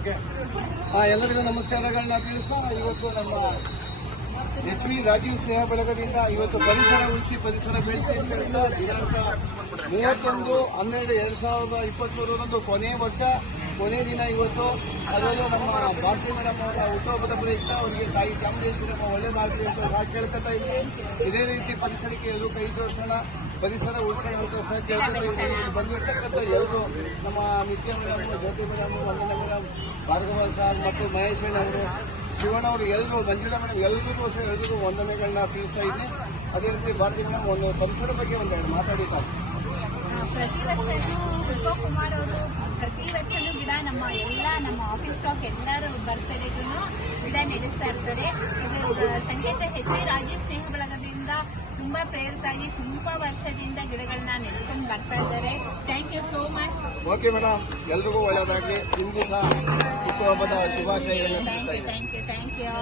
Okay. ಎಲ್ಲರಿಗೂ ನಮಸ್ಕಾರಗಳನ್ನ ತಿಳಿಸ ಇವತ್ತು ನಮ್ಮ HV ರಾಜೀವ್ ಸ್ನೇಹ ಬಳಗದಿಂದ ಇವತ್ತು ಪರಿಸರ ಉಳಿಸಿ ಪರಿಸರ ಬೆಳೆಸಿ ಅಂತ ಹೇಳ್ತಾ ದಿನಾಂಕ 31/12/2023 ಕೊನೆ ವರ್ಷ ಕೊನೆ ದಿನ ಇವತ್ತು. ಅದರಲ್ಲೂ ನಮ್ಮ ಭಾರತಿ ಮೇಡಮ್ ಅವರ ಹುಟ್ಟುಹಬ್ಬದ ಪ್ರಯುಕ್ತ ಅವರಿಗೆ ತಾಯಿ ಚಾಮುಂಡೇಶ್ವರಮ್ಮ ಒಳ್ಳೆಯದಾಗಲಿ ಅಂತ ಸಹ ಕೇಳ್ಕೊತಾ ಇದ್ದೀನಿ. ಇದೇ ರೀತಿ ಪರಿಸರಕ್ಕೆ ಎಲ್ಲರೂ ಕೈ ಜೋಡಿಸೋಣ, ಪರಿಸರ ಉಳಿಸೋಣ ಅಂತ ಸಹ ಕೇಳ್ಕೊತಾ ಇದ್ದೀನಿ. ಬಂದಿರ್ತಕ್ಕಂಥ ಎಲ್ಲರೂ ನಮ್ಮ ನಿತ್ಯ ಮೇಡಮ್, ಜ್ಯೋತಿ ಮೇಡಮ್, ವಂದನಾ ಮೇಡಮ್, ಭಾರ್ಗವ ಸರ್ ಮತ್ತು ಮಹೇಶ್ ಅವರು, ಶಿವಣ್ಣ ಅವರು ಎಲ್ಲರೂ, ಮಂಜುಳಾ ಮೇಡಮ್ ಎಲ್ಲರಿಗೂ ಸಹ ಎಲ್ಲರಿಗೂ ವಂದನೆಗಳನ್ನ ತಿಳಿಸ್ತಾ ಇದ್ದೀನಿ. ಅದೇ ರೀತಿ ಭಾರತಿ ಮೇಡಮ್ ಒಂದು ಪರಿಸರ ಬಗ್ಗೆ ಒಂದೆರಡು ಮಾತಾಡಿದ್ದಾರೆ. ಪ್ರತಿ ವರ್ಷನೂ ಶಿವಕುಮಾರ್ ಅವರು ಪ್ರತಿ ವರ್ಷನೂ ಗಿಡ ನಮ್ಮ ಆಫೀಸ್ ಸ್ಟಾಫ್ ಎಲ್ಲರ ಬರ್ತಡೆಗೂ ಗಿಡ ನೆಡೆಸ್ತಾ ಇರ್ತಾರೆ. ಇದು ಸಂಗೀತ HV ರಾಜೀವ್ ಸ್ನೇಹ ಬಳಗದಿಂದ ತುಂಬಾ ಪ್ರೇರಿತಾಗಿ ತುಂಬಾ ವರ್ಷದಿಂದ ಗಿಡಗಳನ್ನ ನೆಡೆಸ್ಕೊಂಡು ಬರ್ತಾ ಇದ್ದಾರೆ. Thank you so much. Okay madam, ಎಲ್ರಿಗೂ ಒಳ್ಳೆಯದಾಗಲಿ. ನಿಮಗೂ ಸಹ ಹುಟ್ಟುಹಬ್ಬದ ಶುಭಾಶಯಗಳನ್ನ ತಿಳಿಸ್ತಾ ಇದ್ದೀನಿ. Thank you.